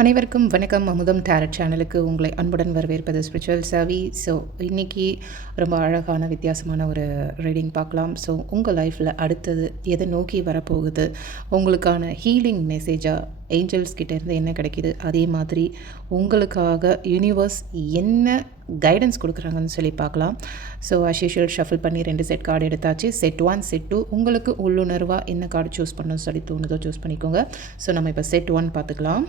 அனைவருக்கும் வணக்கம். அமுதம் டேரட் சேனலுக்கு உங்களை அன்புடன் வரவேற்பது ஸ்பிரிச்சுவல் சவி ஸோ இன்றைக்கி ரொம்ப அழகான வித்தியாசமான ஒரு ரீடிங் பார்க்கலாம். ஸோ உங்கள் லைஃப்பில் அடுத்தது எதை நோக்கி வரப்போகுது? உங்களுக்கான ஹீலிங் மெசேஜாக ஏஞ்சல்ஸ் கிட்டேருந்து என்ன கிடைக்கிது? அதே மாதிரி உங்களுக்காக யூனிவர்ஸ் என்ன கைடன்ஸ் கொடுக்குறாங்கன்னு சொல்லி பார்க்கலாம். ஸோ அஷிஷுவல் ஷஃபில் பண்ணி ரெண்டு செட் கார்டு எடுத்தாச்சு. செட் ஒன் செட் டூ உங்களுக்கு உள்ளுணர்வாக என்ன கார்டு சூஸ் பண்ணணும்னு சொல்லி தோணுதோ சூஸ் பண்ணிக்கோங்க. ஸோ நம்ம இப்போ செட் ஒன் பார்த்துக்கலாம்.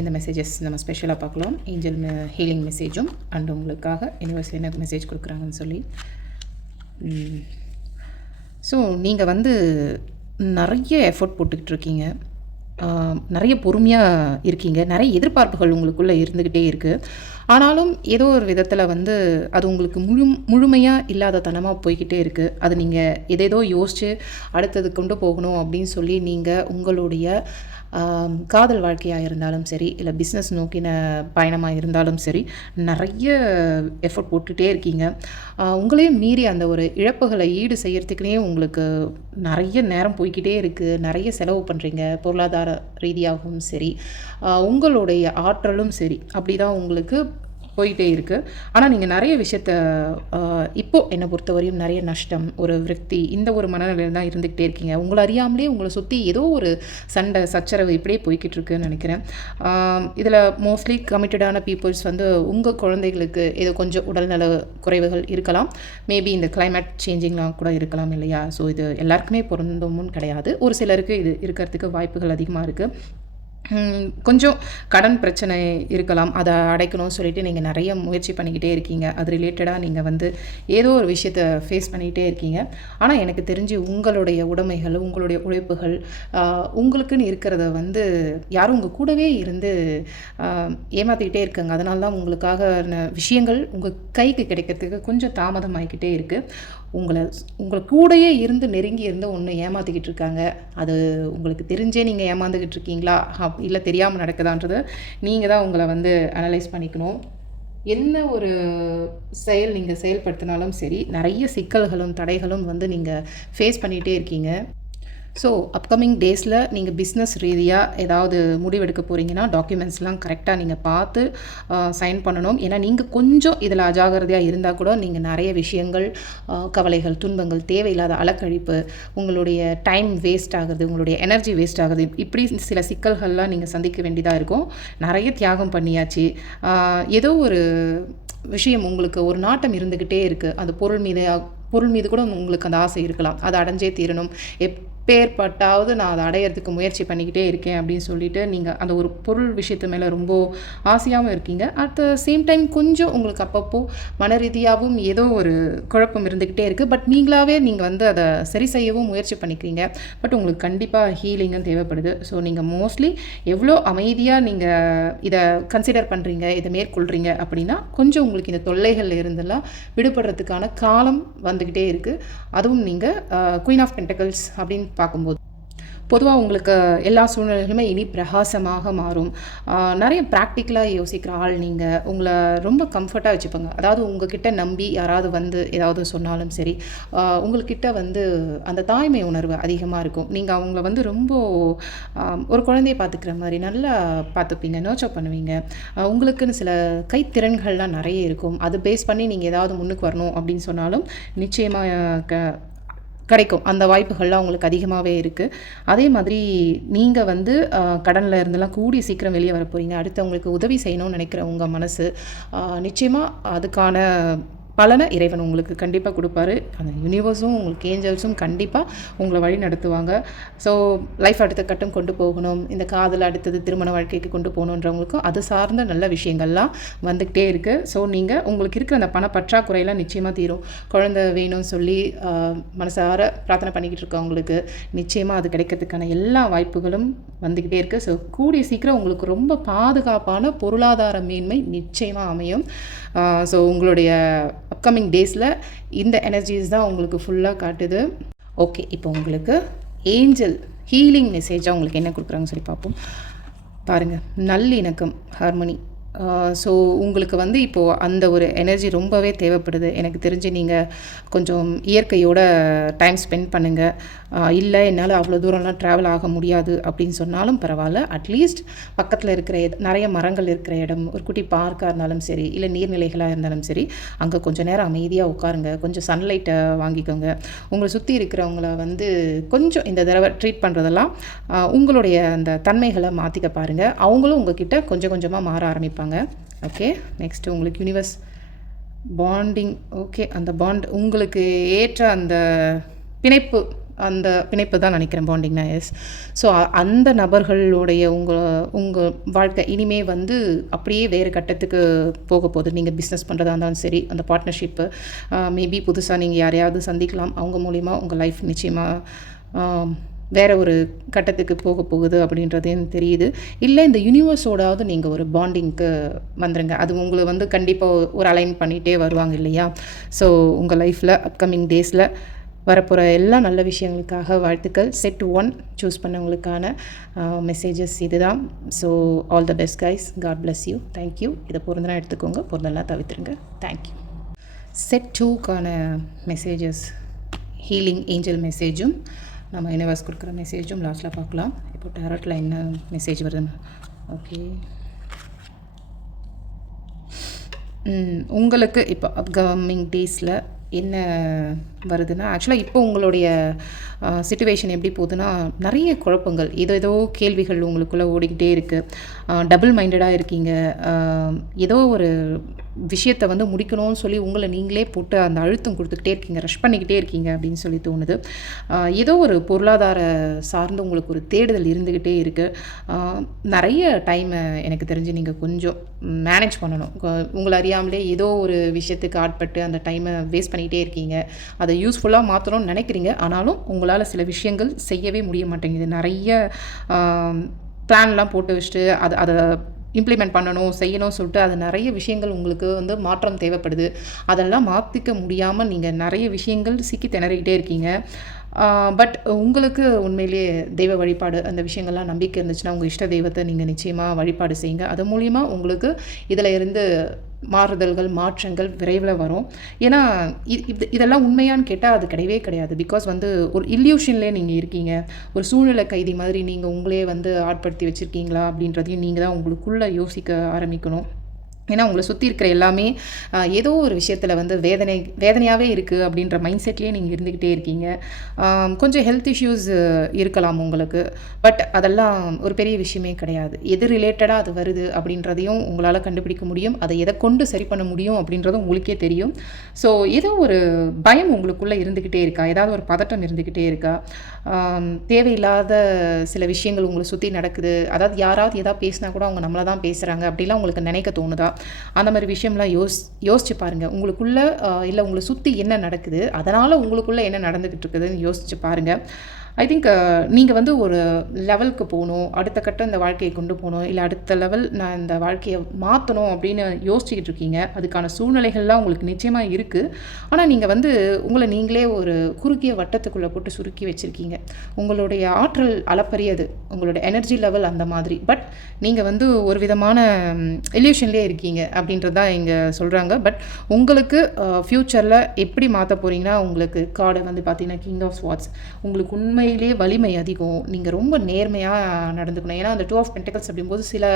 இந்த மெசேஜஸ் நம்ம ஸ்பெஷலாக பார்க்கலாம். ஏஞ்சல் ஹீலிங் மெசேஜும் அண்ட் உங்களுக்காக யூனிவர்ஸ் என்ன மெசேஜ் கொடுக்குறாங்கன்னு சொல்லி. ஸோ நீங்கள் வந்து நிறைய எஃபோர்ட் போட்டுக்கிட்டு இருக்கீங்க. நிறைய பொறுமையாக இருக்கீங்க. நிறைய எதிர்பார்ப்புகள் உங்களுக்குள்ளே இருந்துக்கிட்டே இருக்குது ஆனாலும் ஏதோ ஒரு விதத்தில் வந்து அது உங்களுக்கு முழு முழுமையாக இல்லாத தனமாக போய்கிட்டே இருக்குது அது நீங்கள் எதேதோ யோசித்து அடுத்தது கொண்டு போகணும் அப்படின்னு சொல்லி நீங்கள் உங்களுடைய காதல் வாழ்க்கையாக இருந்தாலும் சரி இல்லை பிஸ்னஸ் நோக்கின பயணமாக இருந்தாலும் சரி நிறைய எஃபோர்ட் போட்டுகிட்டே இருக்கீங்க. உங்களையும் மீறி அந்த ஒரு இழப்புகளை ஈடு செய்கிறதுக்குனே உங்களுக்கு நிறைய நேரம் போய்கிட்டே இருக்குது நிறைய செலவு பண்ணுறீங்க பொருளாதார ரீதியாகவும் சரி உங்களுடைய ஆற்றலும் சரி அப்படி தான் உங்களுக்கு போயிட்டே இருக்குது ஆனால் நீங்கள் நிறைய விஷயத்த இப்போது இப்போ என்னை பொறுத்தவரையும் நிறைய நஷ்டம் ஒரு விரக்தி இந்த ஒரு மனநிலையில் தான் இருந்துக்கிட்டே இருக்கீங்க. உங்களை அறியாமலே உங்களை சுற்றி ஏதோ ஒரு சண்டை சச்சரவு இப்படியே போய்கிட்டு இருக்குன்னு நினைக்கிறேன். இதில் மோஸ்ட்லி கமிட்டடான பீப்புள்ஸ் வந்து உங்கள் குழந்தைகளுக்கு ஏதோ கொஞ்சம் உடல்நல குறைவுகள் இருக்கலாம். மேபி இந்த கிளைமேட் சேஞ்சிங்லாம் கூட இருக்கலாம் இல்லையா? ஸோ இது எல்லாருக்குமே பொருந்தமும் கிடையாது. ஒரு சிலருக்கு இது இருக்கிறதுக்கு வாய்ப்புகள் அதிகமாக இருக்குது கொஞ்சம் கடன் பிரச்சனை இருக்கலாம். அதை அடைக்கணும்னு சொல்லிட்டு நீங்கள் நிறைய முயற்சி பண்ணிக்கிட்டே இருக்கீங்க. அது ரிலேட்டடாக நீங்கள் வந்து ஏதோ ஒரு விஷயத்தை ஃபேஸ் பண்ணிக்கிட்டே இருக்கீங்க. ஆனால் எனக்கு தெரிஞ்சு உங்களுடைய உடைமைகள் உங்களுடைய உழைப்புகள் உங்களுக்குன்னு இருக்கிறத வந்து யாரும் உங்கள் கூடவே இருந்து ஏமாற்றிக்கிட்டே இருக்காங்க. அதனால தான் உங்களுக்காக ந- விஷயங்கள் உங்கள் கைக்கு கிடைக்கிறதுக்கு கொஞ்சம் தாமதமாகிக்கிட்டே இருக்குது உங்களை உங்களை கூடயே இருந்து நெருங்கி இருந்து ஒன்று ஏமாற்றிக்கிட்டு இருக்காங்க. அது உங்களுக்கு தெரிஞ்சே நீங்கள் ஏமாந்துக்கிட்டு இருக்கீங்களா? அப் இல்லை தெரியாமல் நடக்குதான்றது நீங்கள் தான் உங்களை வந்து அனலைஸ் பண்ணிக்கணும். என்ன ஒரு செயல் நீங்கள் செயல்படுத்தினாலும் சரி நிறைய சிக்கல்களும் தடைகளும் வந்து நீங்கள் ஃபேஸ் பண்ணிகிட்டே இருக்கீங்க. ஸோ அப்கமிங் டேஸில் நீங்கள் பிஸ்னஸ் ரீதியாக ஏதாவது முடிவெடுக்க போகிறீங்கன்னா டாக்குமெண்ட்ஸ்லாம் கரெக்டாக நீங்கள் பார்த்து சைன் பண்ணணும். ஏன்னா நீங்கள் கொஞ்சம் இதில் அஜாகிரதையாக இருந்தால் கூட நீங்கள் நிறைய விஷயங்கள் கவலைகள் துன்பங்கள் தேவையில்லாத அலக்கழிப்பு உங்களுடைய டைம் வேஸ்ட் ஆகுது உங்களுடைய எனர்ஜி வேஸ்ட் ஆகுது. இப்படி சில சிக்கல்கள்லாம் நீங்கள் சந்திக்க வேண்டியதாக இருக்கும். நிறைய தியாகம் பண்ணியாச்சு. ஏதோ ஒரு விஷயம் உங்களுக்கு ஒரு நாட்டம் இருந்துக்கிட்டே இருக்குது அந்த பொருள் மீது பொருள் மீது கூட உங்களுக்கு அந்த ஆசை இருக்கலாம். அதை அடைஞ்சே தீரணும். எப் பேர்பட்டாவது நான் அதை அடையிறதுக்கு முயற்சி பண்ணிக்கிட்டே இருக்கேன் அப்படின்னு சொல்லிட்டு நீங்கள் அந்த ஒரு பொருள் விஷயத்து மேலே ரொம்ப ஆசையாகவும் இருக்கீங்க. அட் த சேம் டைம் கொஞ்சம் உங்களுக்கு அப்பப்போ மன ரீதியாகவும் ஏதோ ஒரு குழப்பம் இருந்துக்கிட்டே இருக்குது பட் நீங்களாகவே நீங்கள் வந்து அதை சரி செய்யவும் முயற்சி பண்ணிக்கிறீங்க. பட் உங்களுக்கு கண்டிப்பாக ஹீலிங்கும் தேவைப்படுது. ஸோ நீங்கள் மோஸ்ட்லி எவ்வளோ அமைதியாக நீங்கள் இதை கன்சிடர் பண்ணுறீங்க இதை மேற்கொள்கிறீங்க அப்படின்னா கொஞ்சம் உங்களுக்கு இந்த தொல்லைகள்ல இருந்தெல்லாம் விடுபடுறதுக்கான காலம் வந்துக்கிட்டே இருக்குது அதுவும் நீங்கள் குயின் ஆஃப் பென்டகல்ஸ் அப்படின்னு பார்க்கும்போது பொதுவாக உங்களுக்கு எல்லா சூழ்நிலைகளுமே இனி பிரகாசமாக மாறும். நிறைய ப்ராக்டிக்கலாக யோசிக்கிற ஆள் நீங்கள் உங்களை ரொம்ப கம்ஃபர்ட்டாக வச்சுப்பாங்க. அதாவது உங்ககிட்ட நம்பி யாராவது வந்து ஏதாவது சொன்னாலும் சரி உங்கள்கிட்ட வந்து அந்த தாய்மை உணர்வு அதிகமாக இருக்கும். நீங்கள் அவங்கள வந்து ரொம்ப ஒரு குழந்தைய பார்த்துக்கிற மாதிரி நல்லா பார்த்துப்பீங்க நோச்சோ பண்ணுவீங்க. உங்களுக்குன்னு சில கைத்திறன்கள்லாம் நிறைய இருக்கும். அது பேஸ் பண்ணி நீங்கள் ஏதாவது முன்னுக்கு வரணும் அப்படின்னு சொன்னாலும் நிச்சயமாக க கிடைக்கும் அந்த வாய்ப்புகள்லாம் உங்களுக்கு அதிகமாகவே இருக்குது அதே மாதிரி நீங்கள் வந்து கடனில் இருந்தெல்லாம் கூடிய சீக்கிரம் வெளியே வர போகிறீங்க அடுத்தவங்களுக்கு உதவி செய்யணும்னு நினைக்கிற உங்கள் மனசு நிச்சயமாக அதுக்கான பலனை இறைவன் உங்களுக்கு கண்டிப்பாக கொடுப்பாரு. அந்த யூனிவர்ஸும் உங்களுக்கு ஏஞ்சல்ஸும் கண்டிப்பாக உங்களை வழி நடத்துவாங்க. ஸோ லைஃப் அடுத்த கட்டம் கொண்டு போகணும். இந்த காதல் அடுத்தது திருமண வாழ்க்கைக்கு கொண்டு போகணுன்றவங்களுக்கும் அது சார்ந்த நல்ல விஷயங்கள்லாம் வந்துக்கிட்டே இருக்குது ஸோ நீங்கள் உங்களுக்கு இருக்கிற அந்த பண பற்றாக்குறையெல்லாம் நிச்சயமாக தீரும். குழந்தை வேணும்னு சொல்லி மனசார பிரார்த்தனை பண்ணிக்கிட்டு இருக்கவங்களுக்கு நிச்சயமாக அது கிடைக்கிறதுக்கான எல்லா வாய்ப்புகளும் வந்துக்கிட்டே இருக்குது ஸோ கூடிய சீக்கிரம் உங்களுக்கு ரொம்ப பாதுகாப்பான பொருளாதார மேன்மை நிச்சயமாக அமையும். ஸோ உங்களுடைய அப்கமிங் டேஸில் இந்த எனர்ஜிஸ் தான் உங்களுக்கு ஃபுல்லாக காட்டுது. ஓகே இப்போ உங்களுக்கு ஏஞ்சல் ஹீலிங் மெசேஜாக உங்களுக்கு என்ன கொடுக்குறாங்கன்னு சொல்லி பார்ப்போம். பாருங்கள் நல்லிணக்கம் ஹார்மோனி ஸோ உங்களுக்கு வந்து இப்போது அந்த ஒரு எனர்ஜி ரொம்பவே தேவைப்படுது. எனக்கு தெரிஞ்சு நீங்கள் கொஞ்சம் இயற்கையோட டைம் ஸ்பெண்ட் பண்ணுங்கள் இல்லை என்னால் அவ்வளோ தூரம்லாம் ட்ராவல் ஆக முடியாது அப்படின்னு சொன்னாலும் பரவாயில்ல. அட்லீஸ்ட் பக்கத்தில் இருக்கிற நிறைய மரங்கள் இருக்கிற இடம் ஒரு குட்டி பார்க்காக இருந்தாலும் சரி இல்லை நீர்நிலைகளாக இருந்தாலும் சரி அங்கே கொஞ்சம் நேரம் அமைதியாக உட்காருங்க. கொஞ்சம் சன்லைட்டை வாங்கிக்கோங்க. உங்களை சுற்றி இருக்கிறவங்கள வந்து கொஞ்சம் இந்த தடவை ட்ரீட் பண்ணுறதெல்லாம் உங்களுடைய அந்த தன்மைகளை மாற்றிக்க பாருங்கள் அவங்களும் உங்ககிட்ட கொஞ்சம் கொஞ்சமாக மாற ஆரம்பிப்பாங்க. ஓகே நெக்ஸ்ட்டு உங்களுக்கு யூனிவர்ஸ் பாண்டிங் ஓகே அந்த பாண்ட் உங்களுக்கு ஏற்ற அந்த பிணைப்பு அந்த பிணைப்பு தான் நினைக்கிறேன் பாண்டிங்னா எஸ் ஸோ அந்த நபர்களுடைய உங்கள் உங்கள் வாழ்க்கை இனிமே வந்து அப்படியே வேறு கட்டத்துக்கு போக போகுது. நீங்கள் பிஸ்னஸ் பண்ணுறதா இருந்தாலும் சரி அந்த பார்ட்னர்ஷிப்பு மேபி புதுசாக நீங்கள் யாரையாவது சந்திக்கலாம். அவங்க மூலிமா உங்கள் லைஃப் நிச்சயமாக um, வேற ஒரு கட்டத்துக்கு போக போகுது அப்படின்றதையும் தெரியுது. இல்லை இந்த யூனிவர்ஸோடாவது நீங்கள் ஒரு பாண்டிங்க்கு வந்துருங்க. அது உங்களை வந்து கண்டிப்பாக ஒரு அலைன் பண்ணிகிட்டே வருவாங்க இல்லையா? ஸோ உங்கள் லைஃப்பில் அப்கமிங் டேஸில் வரப்போகிற எல்லா நல்ல விஷயங்களுக்காக வாழ்த்துக்கள். செட் ஒன் சூஸ் பண்ணவங்களுக்கான மெசேஜஸ் இதுதான். So all the best guys God bless you thank you இதை பொருந்தனா எடுத்துக்கோங்க. பொருந்தெல்லாம் தவிர்த்துருங்க. தேங்க்யூ செட் டூக்கான மெசேஜஸ் ஹீலிங் ஏஞ்சல் மெசேஜும் நம்ம யூனிவர்ஸ் கொடுக்குற மெசேஜும் லாஸ்ட்டில் பார்க்கலாம். இப்போ டேரட்டில் என்ன மெசேஜ் வருதுன்னு ஓகே உங்களுக்கு இப்போ அப்கமிங் டேஸில் என்ன வருதுன்னா ஆக்சுவலாக இப்போ உங்களுடைய சுச்சுவேஷன் எப்படி போகுதுன்னா நிறைய குழப்பங்கள். ஏதோ ஏதோ கேள்விகள் உங்களுக்குள்ளே ஓடிக்கிட்டே இருக்குது டபுள் மைண்டடாக இருக்கீங்க. ஏதோ ஒரு விஷயத்தை வந்து முடிக்கணும்னு சொல்லி உங்களை நீங்களே போட்டு அந்த அழுத்தம் கொடுத்துக்கிட்டே இருக்கீங்க. ரஷ் பண்ணிக்கிட்டே இருக்கீங்க அப்படின்னு சொல்லி தோணுது. ஏதோ ஒரு பொருளாதார சார்ந்து உங்களுக்கு ஒரு தேடுதல் இருந்துக்கிட்டே இருக்குது நிறைய டைமை எனக்கு தெரிஞ்சு நீங்கள் கொஞ்சம் மேனேஜ் பண்ணணும். உங்களை அறியாமலே ஏதோ ஒரு விஷயத்துக்கு ஆட்பட்டு அந்த டைமை வேஸ்ட் பண்ணிக்கிட்டே இருக்கீங்க. அதை யூஸ்ஃபுல்லாக மாற்றணும்னு நினைக்கிறீங்க. ஆனாலும் உங்களால் சில விஷயங்கள் செய்யவே முடிய மாட்டேங்குது நிறைய பிளான்லாம் போட்டு வச்சுட்டு அது அதை இம்ப்ளிமெண்ட் பண்ணணும் செய்யணும் சொல்லிட்டு அது நிறைய விஷயங்கள் உங்களுக்கு வந்து மாற்றம் தேவைப்படுது. அதெல்லாம் மாற்றிக்க முடியாமல் நீங்கள் நிறைய விஷயங்கள் சிக்கி திணறிக்கிட்டே இருக்கீங்க. பட் உங்களுக்கு உண்மையிலேயே தெய்வ வழிபாடு அந்த விஷயங்கள்லாம் நம்பிக்கை இருந்துச்சுன்னா உங்கள் இஷ்ட தெய்வத்தை நீங்கள் நிச்சயமாக வழிபாடு செய்யுங்க. அது மூலிமா உங்களுக்கு இதில் இருந்து மாறுதல்கள் மாற்றங்கள் விரைவில் வரும். ஏன்னா இது இதெல்லாம் உண்மையான்னு கேட்டால் அது கிடையவே கிடையாது. பிகாஸ் வந்து ஒரு இல்யூஷன்லேயே நீங்கள் இருக்கீங்க. ஒரு சூழ்நிலை கைதி மாதிரி நீங்கள் உங்களே வந்து ஆட்படுத்தி வச்சுருக்கீங்களா அப்படின்றதையும் நீங்கள் தான் உங்களுக்குள்ளே யோசிக்க ஆரம்பிக்கணும். ஏன்னா உங்களை சுற்றி இருக்கிற எல்லாமே ஏதோ ஒரு விஷயத்தில் வந்து வேதனை வேதனையாகவே இருக்குது அப்படின்ற மைண்ட் செட்லேயே நீங்கள் இருந்துக்கிட்டே இருக்கீங்க. கொஞ்சம் ஹெல்த் இஷ்யூஸ் இருக்கலாம் உங்களுக்கு. பட் அதெல்லாம் ஒரு பெரிய விஷயமே கிடையாது. எது ரிலேட்டடாக அது வருது அப்படின்றதையும் உங்களால் கண்டுபிடிக்க முடியும். அதை எதை கொண்டு சரி பண்ண முடியும் அப்படின்றதும் உங்களுக்கே தெரியும். ஸோ ஏதோ ஒரு பயம் உங்களுக்குள்ளே இருந்துக்கிட்டே இருக்கா? ஏதாவது ஒரு பதட்டம் இருந்துக்கிட்டே இருக்கா? தேவையில்லாத சில விஷயங்கள் உங்களை சுற்றி நடக்குது. அதாவது யாராவது எதாவது பேசினா கூட அவங்க நம்மளை தான் பேசுகிறாங்க அப்படிலாம் உங்களுக்கு நினைக்க தோணுதா? அந்த மாதிரி விஷயம்லாம் யோஸ் யோசிச்சு பாருங்கள் உங்களுக்குள்ளே இல்லை உங்களை சுற்றி என்ன நடக்குது அதனால் உங்களுக்குள்ளே என்ன நடந்துக்கிட்டு இருக்குதுன்னு யோசிச்சு பாருங்கள் ஐ திங்க் நீங்கள் வந்து ஒரு லெவலுக்கு போகணும் அடுத்த கட்டம் இந்த வாழ்க்கையை கொண்டு போகணும் இல்லை அடுத்த லெவல் நான் இந்த வாழ்க்கையை மாற்றணும் அப்படின்னு யோசிச்சுக்கிட்டு இருக்கீங்க. அதுக்கான சூழ்நிலைகள்லாம் உங்களுக்கு நிச்சயமாக இருக்குது ஆனால் நீங்கள் வந்து உங்களை நீங்களே ஒரு குறுகிய வட்டத்துக்குள்ளே போட்டு சுருக்கி வச்சுருக்கீங்க. உங்களுடைய ஆற்றல் அளப்பரியது உங்களோட எனர்ஜி லெவல் அந்த மாதிரி. பட் நீங்கள் வந்து ஒரு விதமான எல்யூஷன்லேயே இருக்கீங்க அப்படின்றது தான் இங்கே சொல்கிறாங்க பட் உங்களுக்கு uh, ஃப்யூச்சரில் எப்படி மாற்ற போகிறீங்கன்னா உங்களுக்கு கார்டு வந்து பார்த்தீங்கன்னா கிங் ஆஃப் ஸ்வாட்ஸ் உங்களுக்கு உண்மை உண்மையிலேயே வலிமை அதிகம். நீங்கள் ரொம்ப நேர்மையாக நடந்துக்கணும். ஏன்னா அந்த டூ ஆஃப் பென்டக்கல்ஸ் அப்படிங்கும்போது சில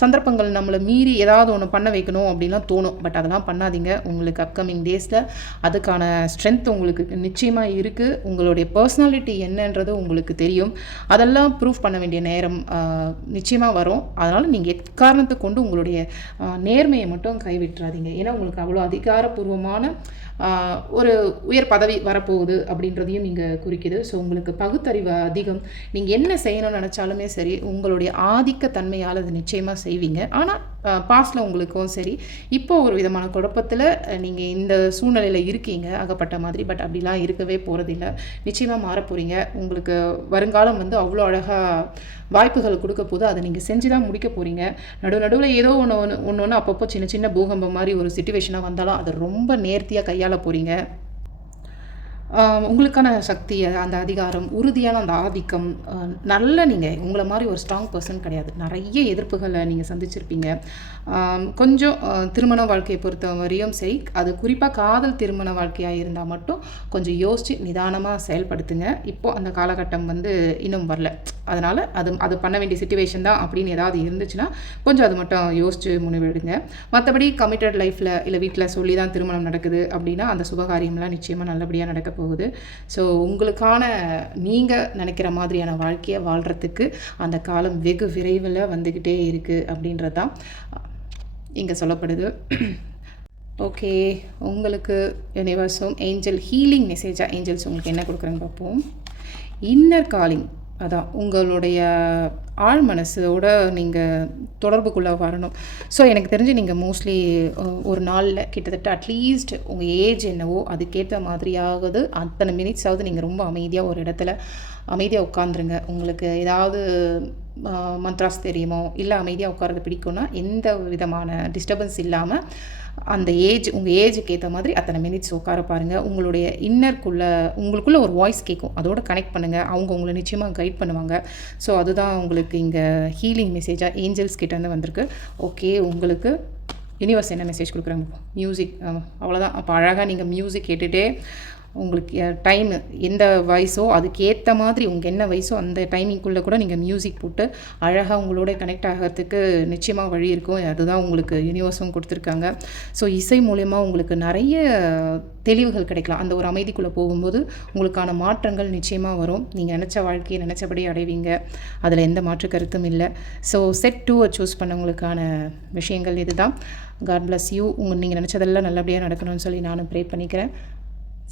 சந்தர்ப்பங்கள் நம்மளை மீறி ஏதாவது ஒன்று பண்ண வைக்கணும் அப்படின்லாம் தோணும். பட் அதெல்லாம் பண்ணாதீங்க. உங்களுக்கு அப்கமிங் டேஸில் அதுக்கான ஸ்ட்ரென்த் உங்களுக்கு நிச்சயமாக இருக்குது உங்களுடைய பர்சனாலிட்டி என்னன்றது உங்களுக்கு தெரியும். அதெல்லாம் ப்ரூஃப் பண்ண வேண்டிய நேரம் நிச்சயமாக வரும். அதனால் நீங்கள் எக்காரணத்தை கொண்டு உங்களுடைய நேர்மையை மட்டும் கைவிட்டுறாதீங்க. ஏன்னா உங்களுக்கு அவ்வளோ அதிகாரப்பூர்வமான ஒரு உயர் பதவி வரப்போகுது அப்படின்றதையும் இங்கே குறிக்குது. ஸோ உங்களுக்கு பகுத்தறிவு அதிகம். நீங்கள் என்ன செய்யணும்னு நினச்சாலுமே சரி உங்களுடைய ஆதிக்க தன்மையால் அது நிச்சயமாக செய்வீங்க. ஆனால் பாஸ்டில் உங்களுக்கும் சரி. இப்போ ஒரு விதமான குழப்பத்தில் நீங்கள் இந்த சூழ்நிலையில் இருக்கீங்க அகப்பட்ட மாதிரி பட் அப்படிலாம் இருக்கவே போகிறதில்ல நிச்சயமாக மாற போகிறீங்க உங்களுக்கு வருங்காலம் வந்து அவ்வளோ அழகாக வாய்ப்புகள் கொடுக்க போது அதை நீங்கள் செஞ்சு தான் முடிக்க போகிறீங்க நடு நடுவில் ஏதோ ஒன்று ஒன்று ஒன்று ஒன்று அப்பப்போ சின்ன சின்ன பூகம்பம் மாதிரி ஒரு சுச்சுவேஷனாக வந்தாலும் அதை ரொம்ப நேர்த்தியாக கையாள போகிறீங்க உங்களுக்கான சக்தி அந்த அதிகாரம் உறுதியான அந்த ஆதிக்கம் நல்ல நீங்கள் உங்களை மாதிரி ஒரு ஸ்ட்ராங் பர்சன் கிடையாது. நிறைய எதிர்ப்புகளை நீங்கள் சந்திச்சிருப்பீங்க. கொஞ்சம் திருமண வாழ்க்கையை பொறுத்த வரையும் சரி அது குறிப்பாக காதல் திருமண வாழ்க்கையாக இருந்தால் மட்டும் கொஞ்சம் யோசித்து நிதானமாக செயல்படுத்துங்க. இப்போது அந்த காலகட்டம் வந்து இன்னும் வரல. அதனால் அது அது பண்ண வேண்டிய சுச்சுவேஷன் தான் அப்படின்னு ஏதாவது இருந்துச்சுன்னா கொஞ்சம் அது மட்டும் யோசித்து முன்னிவிடுங்க மற்றபடி கமிட்டட் லைஃப்பில் இல்லை வீட்டில் சொல்லி தான் திருமணம் நடக்குது அப்படின்னா அந்த சுபகாரியம்லாம் நிச்சயமாக நல்லபடியாக நடக்க போகுது. ஸோ உங்களுக்கான நீங்கள் நினைக்கிற மாதிரியான வாழ்க்கையை வாழ்கிறதுக்கு அந்த காலம் வெகு விரைவில் வந்துக்கிட்டே இருக்குது அப்படின்றது தான் இங்கே சொல்லப்படுது. ஓகே உங்களுக்கு யூனிவர்ஸும் ஏஞ்சல் ஹீலிங் மெசேஜாக ஏஞ்சல்ஸ் உங்களுக்கு என்ன கொடுக்குறேன்னு பார்ப்போம். இன்னர் காலிங் அதான் உங்களுடைய ஆழ் மனசோட நீங்கள் தொடர்புக்குள்ளே வரணும். ஸோ எனக்கு தெரிஞ்சு நீங்கள் மோஸ்ட்லி ஒரு நாளில் கிட்டத்தட்ட அட்லீஸ்ட் உங்கள் ஏஜ் என்னவோ அதுக்கேற்ற மாதிரியாவது அத்தனை மினிட்ஸாவது நீங்கள் ரொம்ப அமைதியாக ஒரு இடத்துல அமைதியாக உட்காந்துருங்க உங்களுக்கு ஏதாவது மந்த்ராஸ் தெரியுமோ? இல்லை அமைதியாக உட்காரது பிடிக்கும்னா எந்த விதமான டிஸ்டர்பன்ஸ் இல்லாமல் அந்த ஏஜ் உங்கள் ஏஜுக்கு ஏற்ற மாதிரி அத்தனை மினிட்ஸ் உட்கார பாருங்கள் உங்களுடைய இன்னர்க்குள்ளே உங்களுக்குள்ளே ஒரு வாய்ஸ் கேட்கும் அதோட கனெக்ட் பண்ணுங்கள் அவங்க உங்களை நிச்சயமாக கைட் பண்ணுவாங்க. ஸோ அதுதான் உங்களுக்கு இங்கே ஹீலிங் மெசேஜாக ஏஞ்சல்ஸ் கிட்டேருந்து வந்திருக்கு. ஓகே உங்களுக்கு யூனிவர்ஸ் என்ன மெசேஜ் கொடுக்குறாங்க? மியூசிக் அவ்வளோதான் அப்போ அழகாக நீங்கள் மியூசிக் கேட்டுகிட்டே உங்களுக்கு டைம் எந்த வயசோ அதுக்கேற்ற மாதிரி உங்கள் என்ன வயசோ அந்த டைமிங்குள்ளே கூட நீங்கள் மியூசிக் போட்டு அழகாக உங்களோட கனெக்ட் ஆகிறதுக்கு நிச்சயமாக வழி இருக்கும். அதுதான் உங்களுக்கு யூனிவர்ஸும் கொடுத்துருக்காங்க. ஸோ இசை மூலயமா உங்களுக்கு நிறைய தெளிவுகள் கிடைக்கலாம். அந்த ஒரு அமைதிக்குள்ளே போகும்போது உங்களுக்கான மாற்றங்கள் நிச்சயமாக வரும். நீங்கள் நினச்ச வாழ்க்கையை நினச்சபடி அடைவீங்க. அதில் எந்த மாற்று கருத்தும் இல்லை. ஸோ செட் டூவை சூஸ் பண்ணவங்களுக்கான விஷயங்கள் இதுதான். காட் பிளஸ் யூ உங்கள் நீங்கள் நினச்சதெல்லாம் நல்லபடியாக நடக்கணும்னு சொல்லி நானும் ப்ரே பண்ணிக்கிறேன்.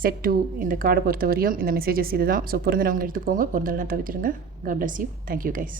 செட் டூ இந்த கார்டை பொறுத்தவரையும் இந்த மெசேஜஸ் இதுதான். ஸோ பொருந்தினவங்க எடுத்துக்கோங்க. பொருந்தலாம் தவிர்த்துடுங்க. God bless you thank you guys